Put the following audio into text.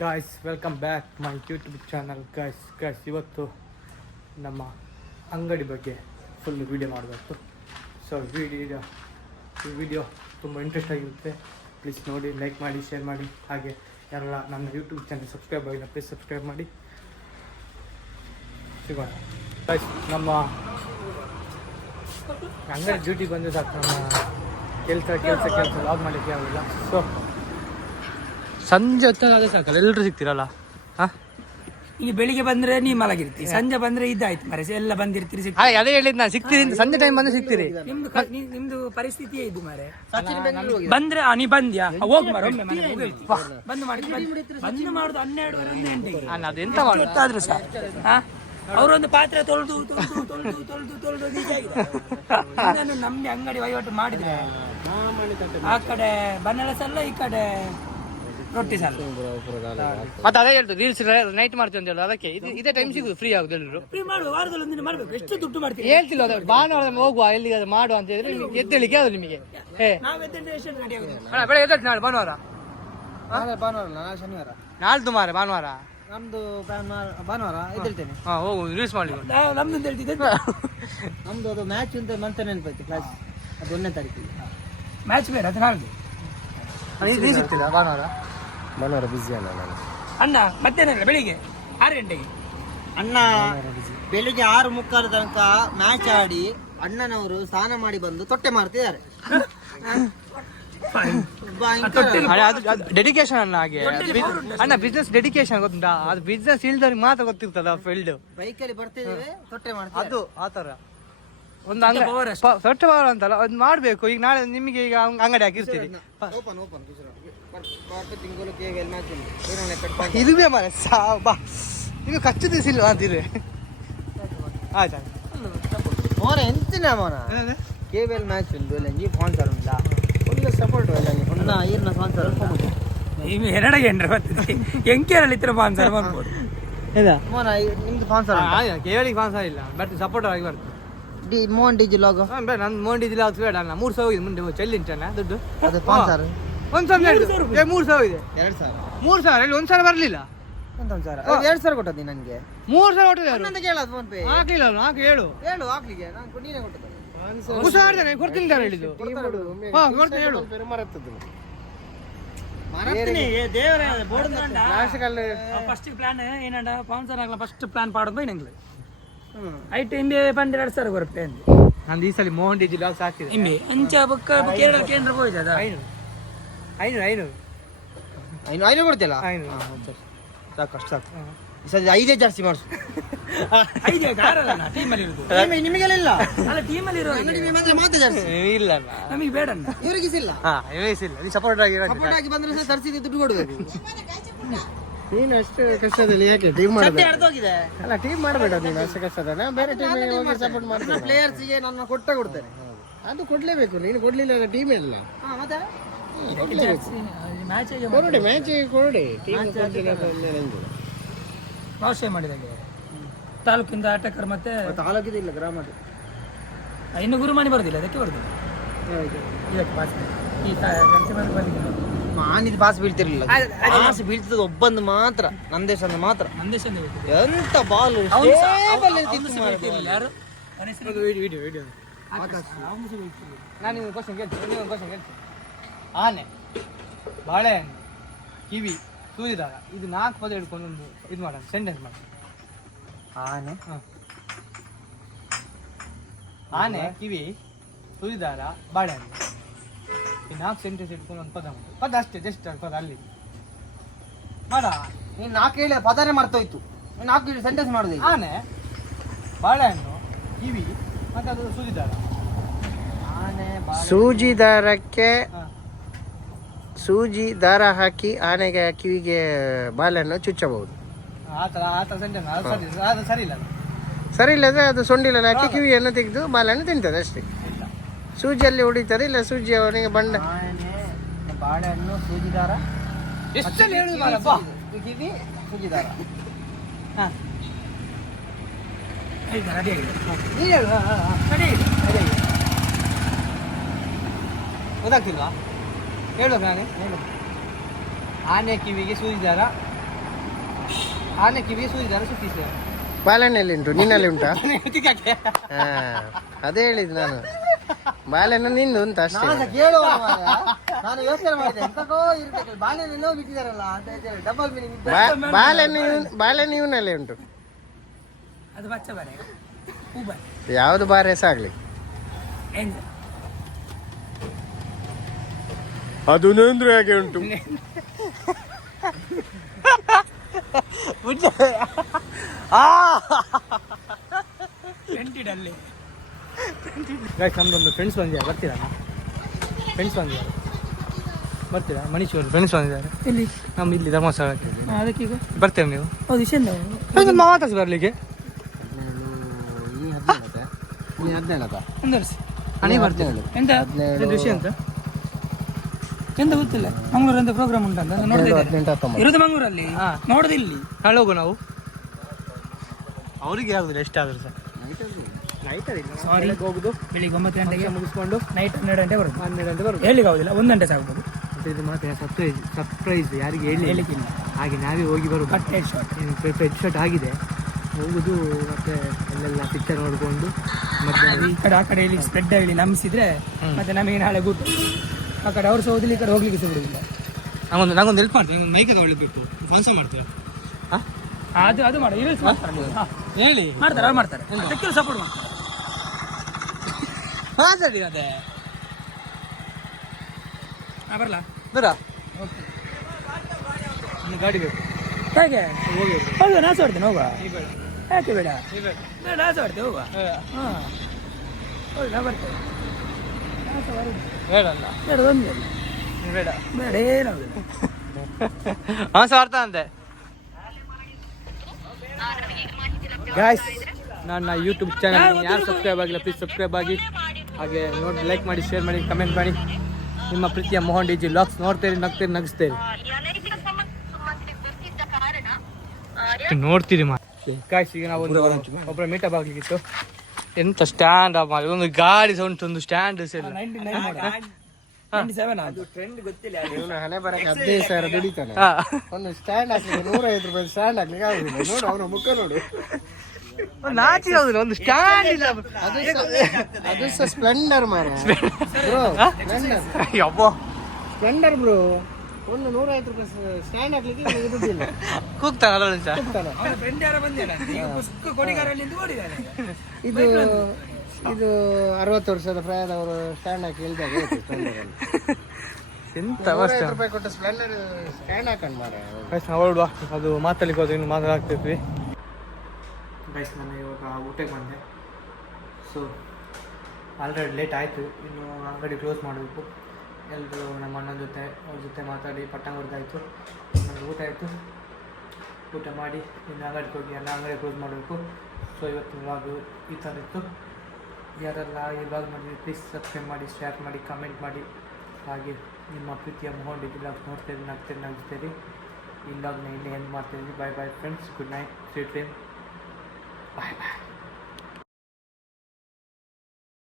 Guys welcome back my YouTube channel guys ಇವತ್ತು ನಮ್ಮ ಅಂಗಡಿ ಬಗ್ಗೆ ಫುಲ್ ವೀಡಿಯೋ ಮಾಡಬೇಕು. ಸೊ ಈ ವಿಡಿಯೋ ತುಂಬ ಇಂಟ್ರೆಸ್ಟ್ ಆಗಿರುತ್ತೆ. ಪ್ಲೀಸ್ ನೋಡಿ, ಲೈಕ್ ಮಾಡಿ, ಶೇರ್ ಮಾಡಿ. ಹಾಗೆ ಯಾರೆಲ್ಲ ನನ್ನ ಯೂಟ್ಯೂಬ್ ಚಾನಲ್ ಸಬ್ಸ್ಕ್ರೈಬ್ ಆಗಿಲ್ಲ ಪ್ಲೀಸ್ ಸಬ್ಸ್ಕ್ರೈಬ್ ಮಾಡಿ. ಸಿಗೋಣ ಗಾಯ್ಸ್. ನಮ್ಮ ಅಂಗಡಿ ಡ್ಯೂಟಿ ಬಂದು ಸಾಕು, ನಮ್ಮ ಕೆಲಸ ಲಾಗ್ ಮಾಡಲಿಕ್ಕೆ ಆಗೋಲ್ಲ. ಸೊ ಸಂಜೆ ಹೊತ್ತಾದ್ರೆ ಸಾಕಲ್ಲ, ಎಲ್ಲರೂ ಸಿಗ್ತೀರಲ್ಲ. ಹಾಂ, ಈಗ ಬೆಳಿಗ್ಗೆ ಬಂದ್ರೆ ನೀವು ಮಲಗಿರ್ತೀರಿ, ಸಂಜೆ ಬಂದ್ರೆ ಇದಾಯ್ತು ಮರೆ ಎಲ್ಲ ಬಂದಿರ್ತೀರಿ. ಅದೇ ಹೇಳಿದ್ ನಾನು ಸಿಗ್ತೀರಿ, ಸಂಜೆ ಟೈಮ್ ಬಂದ್ರೆ ಸಿಗ್ತೀರಿ. ನಿಮ್ದು ಪರಿಸ್ಥಿತಿಯೇ ಇದು ಮಾರೆ. ಬಂದ್ರೆ ನೀ ಬಂದ್ಯಾ ಹೋಗ್ ಮಾರ, ಒಮ್ಮೆ ಮನೆಗೆ ಹೋಗಿ ಬಂದು ಮಾಡಿ ಬಂದು ಮಾಡುದು 12 ಗಂಟೆಗೆ. ಅದೆಂತ ಗೊತ್ತಾದ್ರು ಸರ್ ಅವರೊಂದು ಪಾತ್ರೆ ತೊಳೆದು ನಮ್ಗೆ ಅಂಗಡಿ ವಹಿವಾಟು ಮಾಡಿದ್ರೆ ಆ ಕಡೆ ಬನ್ನಳ ಸಲ್ಲ, ಈ ಕಡೆ ರೊಟ್ಟಿ ಸಾಲ. ಮತ್ತೆ ಅದೇ ಹೇಳ್ತು, ರೀಲ್ಸ್ ನೈಟ್ ಮಾಡ್ತೀವಿ ಅಂತ ಹೇಳಿ, ಅದಕ್ಕೆ ಇದೇ ಟೈಮ್ ಸಿಗುದು ಫ್ರೀ ಆಗುದು. ಎಲ್ಲರೂ ಫ್ರೀ ಮಾಡುವ, ವಾರದಲ್ಲಿ ಒಂದಿನ ಮಾಡ್ಬೇಕು. ಎಷ್ಟು ದುಡ್ಡು ಮಾಡ್ತೀವಿ ಹೇಳ್ತಿಲ್ಲ, ಅದೇ ಭಾನುವಾರ ಹೋಗುವ ಎಲ್ಲಿಗೆ ಮಾಡುವ ಅಂತ ಹೇಳಿದ್ರೆ ಎದ್ದೇಳಿಕೆ ಅದು ನಿಮಗೆ. ಬೆಳಗ್ಗೆ ಎದ್ದು ನಾಳೆ ಭಾನುವಾರ, ಶನಿವಾರ ನಾಳ್ದು ಮಾರೆ ಭಾನುವಾರ ನಮ್ದು ಭಾನುವಾರ ಎದ್ದೇಳ್ತೇನೆ. ಹಾ, ಹೋಗು ರೀಲ್ಸ್ ಮಾಡ್ಲಿಕ್ಕೆ. ನಮ್ದು ಅಂತ ಹೇಳ್ತಿದ್ದೆ, ನಮ್ದು ಅದು ಮ್ಯಾಚ್ ಅಂತ ಮಂತ ನೆನಪಾಯ್ತು. ಕ್ಲಾಸ್ ಅದು 1ನೇ ತಾರೀಕಿಗೆ ಮ್ಯಾಚ್ ಬೇಡ, ಅದು ನಾಳ್ದು. ರೀಲ್ಸ್ ಇರ್ತಿಲ್ಲ ಭಾನುವಾರ ಬಿಸಿ ಅಲ್ಲ ನಾನು ಅಣ್ಣ. ಮಧ್ಯಾಹ್ನ ಬೆಳಿಗ್ಗೆ 6 ಗಂಟೆಗೆ ಅಣ್ಣ, ಬೆಳಿಗ್ಗೆ 6:45 ತನಕ ಮ್ಯಾಚ್ ಆಡಿ ಅಣ್ಣನವರು ಸ್ನಾನ ಮಾಡಿ ಬಂದು ತೊಟ್ಟೆ ಮಾಡ್ತಿದ್ದಾರೆ. ಡೆಡಿಕೇಶನ್ ಅನ್ನ ಹಾಗೆ ಅಣ್ಣ, ಬಿಸ್ನೆಸ್ ಡೆಡಿಕೇಶನ್ ಗೊತ್ತುಂಟಾ? ಅದು ಬಿಸ್ನೆಸ್ ಇಲ್ದವ್ರಿಗೆ ಮಾತ್ರ ಗೊತ್ತಿರ್ತದ ಫೀಲ್ಡ್. ಬೈಕಲ್ಲಿ ಬರ್ತಿದ್ದೇವೆ, ತೊಟ್ಟೆ ಮಾಡ್ತೀವಿ. ಅದು ಆತರ ಒಂದು ಸ್ವಚ್ಛ ಪವರ್ ಅಂತಲ್ಲ, ಅದು ಮಾಡ್ಬೇಕು. ಈಗ ನಾಳೆ ನಿಮಗೆ ಈಗ ಅಂಗಡಿ ಹಾಕಿರ್ತೀರಿ, ಇದುವೇ ಮಾರ ಬಾ, ನೀವು ಕಚ್ಚು ದಿಸಿಲ್ವಾ ಅಂತೀರಿ. ಆಯ್ತಾ ಮೋನ ಎಂತಿನ ಮೋನ ಕೇವಲ್ ಮ್ಯಾಚ್ ಉಂಟು ಈ ಸ್ಪಾನ್ಸರ್ ಉಂಟಾ ಫುಲ್ ಸಪೋರ್ಟ್ ಅಲ್ಲ ಈರ್ನ ಸ್ಪಾನ್ಸರ್ ನೀವು ಎರಡಗೆ ಎಂಡ್ರೆ ಬರ್ತಿದ್ದೆ ಎಂಕೇರಲ್ಲಿ ಇತರ ಸ್ಪಾನ್ಸರ್ ಮಾಡ್ಬೋದು. ಮೋನ ನಿಮ್ದು ಸ್ಪಾನ್ಸರ್ ಕೇವಲಿಗೆ ಸ್ಪಾನ್ಸರ್ ಇಲ್ಲ, ಬಟ್ ಸಪೋರ್ಟ್ ಆಗಿ ಬರ್ತದೆ. ಮೋಹನ್ ಡಿಜಿ ಲಾಗೋ ನನ್ನ ಮೋಹನ್ ಡಿಜಿ ಲಾಗ್ಸ್ ಬೇಡ, ಅಣ್ಣ 3,000 ಹೋಗಿದೆ ಮುಂದೆ ಚೆಲ್ಲಿಂಚನ ದುಡ್ಡು. ಅದು ಸ್ಪಾನ್ಸರ್ 1,000 3,000 ಇದೆ. 2,000 3,000 ಇಲ್ಲಿ 1,000 ಬರಲಿಲ್ಲ. 2,000 ಕೊಟ್ಟದ್ದು ನನಗೆ. 3,000 ಕೊಟ್ಟಿದ್ದಾರೆ. ನನ್ನ ಕೇಳೋದು ಫೋನ್ ಪೇ ಹಾಕ್ಲಿಲ್ಲ, ಹಾಕಿ ಹೇಳು ಹಾಕ್ಲಿಕ್ಕೆ ನಾನು ನೀನೇ ಕೊಟ್ಟದ್ದು. ಹುಷಾರ್ದೇನೆ ಕೊಡ್ತೀನಿ ಅಂತ ಹೇಳಿದ್ದು. ಹಾ ಕೊಡ್ತೀನಿ, ಹೇಳು. ಫಸ್ಟ್ ಪ್ಲಾನ್ ಏನಂಡ ಸ್ಪಾನ್ಸರ್ ಆಗಲ್ಲ, ಫಸ್ಟ್ ಪ್ಲಾನ್ ಪಾಡೋದು ನಂಗೆ ಐಟ್ ಇಂಬೆ ಬಂದು 2,000 ಬರುತ್ತೆ ಅಂತ. ನಂದು ಈ ಸಲ ಮೋಹನ್ ಡಿಜಿ ಲಾಗ್ಸ್ ಹಾಕ್ತಿದೆ. ಇಂಬೆ ಅಂಚ ಬೊಕ್ಕ ಕೇರಳ ಕೇಂದ್ರ ಹೋಯ್ತು. ಅದ 500 ಕೊಡ್ತಿಲ್ಲ. 500 ಸಾಕು, ಅಷ್ಟು ಸಾಕು. ಸರಿ 5 ಜಾಸ್ತಿ ಮಾಡಿಸು. 5 ಟೀಮಲ್ಲಿ ಇರೋದು ನಿಮಗೆಲ್ಲ ಇಲ್ಲ ಅಲ್ಲ, ಟೀಮಲ್ಲಿ ಇರೋ ಮಾತ್ರ ಜಾಸ್ತಿ ಇಲ್ಲ, ನಮಗೆ ಬೇಡ. ಇವರಿಗೆ ಇಲ್ಲ, ನೀ ಸಪೋರ್ಟ್ ಆಗಿ ಬಂದ್ರೆ ಸಹ ತರಿಸಿದ ದುಡ್ಡು ಕೊಡಬೇಕು. ನೀನು ಅಷ್ಟು ಕಷ್ಟದಲ್ಲಿ ಯಾಕೆ ಟೀಮ್ ಮಾಡಬೇಕು? ಅಲ್ಲ, ಟೀಮ್ ಮಾಡಬೇಡ ನೀನು ಅಷ್ಟು ಕಷ್ಟದ. ಬೇರೆ ಟೀಮ್ ಸಪೋರ್ಟ್ ಮಾಡ್ತೀನಿ. ಪ್ಲೇಯರ್ಸ್ಗೆ ನನ್ನ ಕೊಡ್ತೇನೆ. ಅದು ಕೊಡ್ಲೇಬೇಕು, ನೀನು ಕೊಡ್ಲಿಲ್ಲ ಟೀಮ್ ಇಲ್ಲ. ಮತ್ತೆ ಮ್ಯಾಚ್ ಕೊಡಿ. ಭಾಷೆ ಮಾಡಿದಂಗೆ ತಾಲೂಕಿಂದ ಅಟಕರ್ ಮತ್ತೆ ತಾಲೂಕಿದಿಲ್ಲ ಗ್ರಾಮದ ಇನ್ನು ಗುರುಮಾನಿ ಬರೋದಿಲ್ಲ, ಅದಕ್ಕೆ ಬರೋದಿಲ್ಲ. ಮಾನಿದ ಪಾಸ್ ಬೀಳ್ತಿರ್ಲಿಲ್ಲ, ಪಾಸ್ ಬೀಳ್ತದ ಒಬ್ಬಂದು ಮಾತ್ರ, ನಂದೇಶ್ ಮಾತ್ರ. ಎಂತ ಬಾಲ್ ಯಾರು ನಾನು ಕ್ವಶನ್ ಕೇಳ್ತೀನಿ. ಆನೆ, ಬಾಳೆಹಣ್ಣು, ಕಿವಿ, ಸೂಜಿದಾರ, ಇದು 4 ಪದ ಹಿಡ್ಕೊಂಡು ಒಂದು ಇದು ಮಾಡೋಣ, ಸೆಂಟೆನ್ಸ್ ಮಾಡಿ. ಆನೆ, ಆನೆ, ಕಿವಿ, ಸೂಜಿದಾರ, ಬಾಳೆಹಣ್ಣು, ಈ 4 ಸೆಂಟೆನ್ಸ್ ಇಟ್ಕೊಂಡು ಒಂದು ಪದ ಮಾಡಿ. ಪದ ಅಷ್ಟೇ, ಜಸ್ಟ್ ಪದ ಅಲ್ಲಿ ಮಾಡ. ನೀನು 4 ಹೇಳಿ ಪದನೇ ಮರ್ತೋಯ್ತು. 4 ಸೆಂಟೆನ್ಸ್ ಮಾಡೋದು. ಆನೆ, ಬಾಳೆಹಣ್ಣು, ಕಿವಿ, ಮತ್ತೆ ಅದು ಸೂಜಿದಾರ. ಆನೆ, ಸೂಜಿ ದಾರಕ್ಕೆ ಸೂಜಿ ದಾರ ಹಾಕಿ ಆನೆಗೆ ಕಿವಿಗೆ ಬಾಲನ್ನು ಚುಚ್ಚಬಹುದು. ಆ ಥರ ಸೆಂಟೆನ್ಸ್ ಅದು ಸರಿ ಇಲ್ಲ. ಸರಿ ಇಲ್ಲದ್ರೆ ಅದು ಸೊಂಡಿಲನ್ನು ಹಾಕಿ ಕಿವಿಯನ್ನು ತೆಗೆದು ಬಾಲನ್ನು ತಿಂತದೆ ಅಷ್ಟೇ. ಸೂಜಿಯಲ್ಲಿ ಹೊಡಿತದೆ, ಇಲ್ಲ ಸೂಜಿ ಅವನಿಗೆ ಬಂಡ. ಬಾಳೆಹಣ್ಣು, ಸೂಜಿದಾರ, ಎಷ್ಟಲ್ಲಿ ಹೇಳುದು, ಕಿವಿ, ಸೂಜಿದಾರ. ಗೊತ್ತಾಗ್ತಿಲ್ವಾ? ಹೇಳ್ಬೇಕು ನಾನೇ. ಆನೆ ಕಿವಿಗೆ ಸೂಜಿದಾರ, ಆನೆ ಕಿವಿ ಸೂಜಿದಾರ ಸುತ್ತಿಸಿ ಬಾಳೆಹಣ್ಣೆಲ್ಲಿ ಉಂಟು ನಿನ್ನಲ್ಲಿ ಉಂಟಾ ಹಾ ಅದೇ ಹೇಳಿದ್ ನಾನು ಬಾಳೆಹಣ್ಣು ನಿಂದು ಅಂತ ಅಷ್ಟೇ ಕೇಳುವ ನಾನು ಯೋಚನೆ ಮಾಡಿದೆ ಎಂತಕೋ ಇರ್ಬೇಕು ಬಾಳೆಹಣ್ಣು ಬಿಟ್ಟಿದಾರಲ್ಲ ಅಂತ ಹೇಳಿ ಡಬಲ್ ಮೀನಿಂಗ್ ಬಾಳೆಹಣ್ಣು ಇವನಲ್ಲೇ ಉಂಟು ಅದು ಬಚ್ಚ ಬಾರೆ ಹೂ ಬಾರೆ ಯಾವ್ದು ಬಾರೆ ಸಹ ಆಗ್ಲಿ ಅದು ನೇಂದ್ರ ಹೇಗೆ ಉಂಟು ನಮ್ದೊಂದು ಫ್ರೆಂಡ್ಸ್ ಬಂದಿದ್ದಾರೆ ಬರ್ತೀರಾ ಫ್ರೆಂಡ್ಸ್ ಬಂದಿದ್ದಾರೆ ಬರ್ತೀರಾ ಮಣೀಶ್ವರ್ ಫ್ರೆಂಡ್ಸ್ ಬಂದಿದ್ದಾರೆ ಇಲ್ಲಿ ನಮ್ಮ ಇಲ್ಲಿ ಧರ್ಮಸ್ಥಳಕ್ಕೆ ಅದಕ್ಕೆ ಈಗ ಬರ್ತೇವೆ ನೀವು ಹೌದು ಇಷ್ಟ ಮಾತಾಡ್ಸಿ ಬರಲಿಕ್ಕೆ ಒಂದು ವರ್ಷ ಹಣೆ ಬರ್ತೇವೆ ಎಂತ ವಿಷಯ ಅಂತ ಎಂತ ಗೊತ್ತಿಲ್ಲ ಮಂಗಳೂರು ಅಂತ ಪ್ರೋಗ್ರಾಮ್ ಉಂಟಂತ ಇರೋದು ಮಂಗಳೂರಲ್ಲಿ ನೋಡೋದು ಇಲ್ಲಿ ನಾಳೆ ಹೋಗು ನಾವು ಅವ್ರಿಗೆ ಆಗುದಿಲ್ಲ ಎಷ್ಟಾದ್ರು ಸರ್ ನೈಟ್ ಸಾರಿ ಹೋಗುದು ಬೆಳಿಗ್ಗೆ 9 ಗಂಟೆಗೆ ಮುಗಿಸ್ಕೊಂಡು ನೈಟ್ 12 ಗಂಟೆ ಬರೋದು 12 ಗಂಟೆ ಬರೋದು ಹೇಳಿಕ್ಕೆ ಆಗುದಿಲ್ಲ 1 ಗಂಟೆ ಸಾಗ್ಬೋದು ಇದು ಮಾತ್ರ ಸರ್ಪ್ರೈಸ್ ಯಾರಿಗೆ ಹೇಳಿಕ್ಕಿಲ್ಲ ಹಾಗೆ ನಾವೇ ಹೋಗಿ ಬರೋದು ಕಟ್ ಹೆಡ್ ಶಾಟ್ ಆಗಿದೆ ಹೋಗುದು ಮತ್ತೆ ಅಲ್ಲೆಲ್ಲ ಪಿಕ್ಚರ್ ನೋಡಿಕೊಂಡು ಮತ್ತೆ ಈ ಕಡೆ ಆ ಕಡೆ ಇಲ್ಲಿ ಸ್ಪ್ರೆಡ್ ಹೇಳಿ ನಂಬಿಸಿದ್ರೆ ಮತ್ತೆ ನಮಗೆ ನಾಳೆ ಗುಡ್ ಆ ಕಡೆ ಅವ್ರು ಸಹ ಹೋದಿಲ್ಲ ಈ ಕಡೆ ಹೋಗ್ಲಿಕ್ಕೆ ಸಹ ಬಿಡುದಿಲ್ಲ ನಂಗೊಂದು ಹೆಲ್ಪ್ ಮಾಡ್ತೀನಿ ಮೈಕ್ ತಗೊಳ್ಬೇಕು ಫಾನ್ಸ ಮಾಡ್ತೀರಾ ಅದು ಮಾಡಿ ಹೇಳಿ ಮಾಡ್ತಾರೆ ಅವ್ರು ಮಾಡ್ತಾರೆ ಸಪೋರ್ಟ್ ಮಾಡ್ತಾರೆ ಮಾತಾಡಿ ಅದೇ ಬರಲ್ಲ ದೂರ ಗಾಡಿ ಬೇಕು ಹೇಗೆ ಹೋಗಿ ನಾಶ ಆಡ್ತೇನೆ ಹೋಗುವ ಯಾಕೆ ಬೇಡ ನಾಶ ಆಡ್ತೇವೆ ಹೋಗುವ ಹಾಂ ಹೌದು ನಾ ಬರ್ತೇವೆ ಬೇಡ ಬೇಡ ಒಂದು ಬೇಡ ಬೇಡ ಏನಾಗುದಿಲ್ಲ ಹಾಂ ಸ್ವಾರ್ಥ ಅಂತೆ ಗಾಯ್ಸ್ ನನ್ನ ಯೂಟ್ಯೂಬ್ ಚಾನಲ್ ಯಾರು ಸಬ್ಸ್ಕ್ರೈಬ್ ಆಗಿಲ್ಲ ಪ್ಲೀಸ್ ಸಬ್ಸ್ಕ್ರೈಬ್ ಆಗಿ ಹಾಗೆ ನೋಡಿ ಲೈಕ್ ಮಾಡಿ ಶೇರ್ ಮಾಡಿ ಕಮೆಂಟ್ ಮಾಡಿ ನಿಮ್ಮ ಪ್ರೀತಿಯ ಮೋಹನ್ ಡಿಜಿ ಲಾಕ್ಸ್ ನೋಡ್ತೀರಿ ನಗ್ತೀರಿ ನಗಿಸ್ತೀರಿ ನೋಡ್ತೀರಿ ಗಾಯ್ಸ್ ಈಗ ನಾವು ಒಬ್ಬರ ಮೀಟಪ್ ಆಗ್ಲಿಕ್ಕಿತ್ತು ಎಂತ ಸ್ಟ್ಯಾಂಡ್ ಅಪ್ ಮಾಡಿ ಒಂದು ಗಾಡಿ ಸೌಂಡ್ ಒಂದು ಸ್ಟ್ಯಾಂಡ್ ಹಣೆ ಬರಕ್ಕೆ 15,000 ದುಡಿತಾನೆ ಒಂದು ಸ್ಟ್ಯಾಂಡ್ ಹಾಕ್ಲಿಕ್ಕೆ 150 ರೂಪಾಯಿ ಸ್ಟ್ಯಾಂಡ್ ಹಾಕ್ಲಿಕ್ಕೆ ಆಗುದಿಲ್ಲ ನೋಡು ಅವನ ಮುಖ ನೋಡು ನಾಚಿ ಹೌದಿಲ್ಲ ಒಂದು ಸ್ಟ್ಯಾಂಡ್ ಇಲ್ಲ ಅದು ಸಹ ಸ್ಪ್ಲೆಂಡರ್ ಮಾರ ಬ್ರೋ ಸ್ಪ್ಲೆಂಡರ್ ಬ್ರೋ ಒಂದು 150 ರೂಪಾಯಿ ಸ್ಟ್ಯಾಂಡ್ ಹಾಕ್ಲಿಕ್ಕೆ ದುಡ್ಡಿಲ್ಲ ಕೂಗ್ತಾನ ಇದು 60 ವರ್ಷದ ಪ್ರಾಯದವರು ಸ್ಟ್ಯಾಂಡ್ ಹಾಕಿ ಹೇಳಿದಾಗ ಎಂತ ರೂಪಾಯಿ ಕೊಟ್ಟು ಸ್ಪ್ಲೆಂಡರ್ ಸ್ಟ್ಯಾಂಡ್ ಹಾಕೊಂಡು ಮಾರ ಹೊರಡುವ ಅದು ಮಾತಾಡ್ಲಿಕ್ಕೆ ಹೋದ್ರೆ ಇನ್ನು ಮಾತಾಡ್ತಿದ್ವಿ ಗೈಸ್ ನಾನು ಇವಾಗ ಊಟಕ್ಕೆ ಬಂದೆ ಸೊ ಆಲ್ರೆಡಿ ಲೇಟ್ ಆಯಿತು ಇನ್ನು ಅಂಗಡಿ ಕ್ಲೋಸ್ ಮಾಡಬೇಕು ಎಲ್ಲರೂ ನಮ್ಮ ಅಣ್ಣನ ಜೊತೆ ಅವ್ರ ಜೊತೆ ಮಾತಾಡಿ ಪಟ್ಟಂಗ ಹೊಡೆದಾಯಿತು ನನಗೆ ಊಟ ಆಯಿತು ಊಟ ಮಾಡಿ ಇನ್ನು ಅಂಗಡಿಗೆ ಹೋಗಿ ಎಲ್ಲ ಅಂಗಡಿ ಕ್ಲೋಸ್ ಮಾಡಬೇಕು ಸೊ ಇವತ್ತು ವ್ಲಾಗು ಈ ಥರ ಇತ್ತು ಯಾರೆಲ್ಲ ಈ ವ್ಲಾಗ್ ಮಾಡಿದ್ರೆ ಪ್ಲೀಸ್ ಸಬ್ಸ್ಕ್ರೈಬ್ ಮಾಡಿ ಶೇರ್ ಮಾಡಿ ಕಮೆಂಟ್ ಮಾಡಿ ಹಾಗೆ ನಿಮ್ಮ ಪ್ರೀತಿಯ ಮೋಹನ್ ಡಿಜಿ ವ್ಲಾಗ್ಸ್ ನೋಡ್ತೀರಿ ನಗಿಸ್ತೀರಿ ಈ ವ್ಲಾಗ್ನ ಇಲ್ಲಿ ಎಂಡ್ ಮಾಡ್ತಾಯಿದ್ದೀನಿ bye bye friends good night sweet dream bye ಬಾಯ್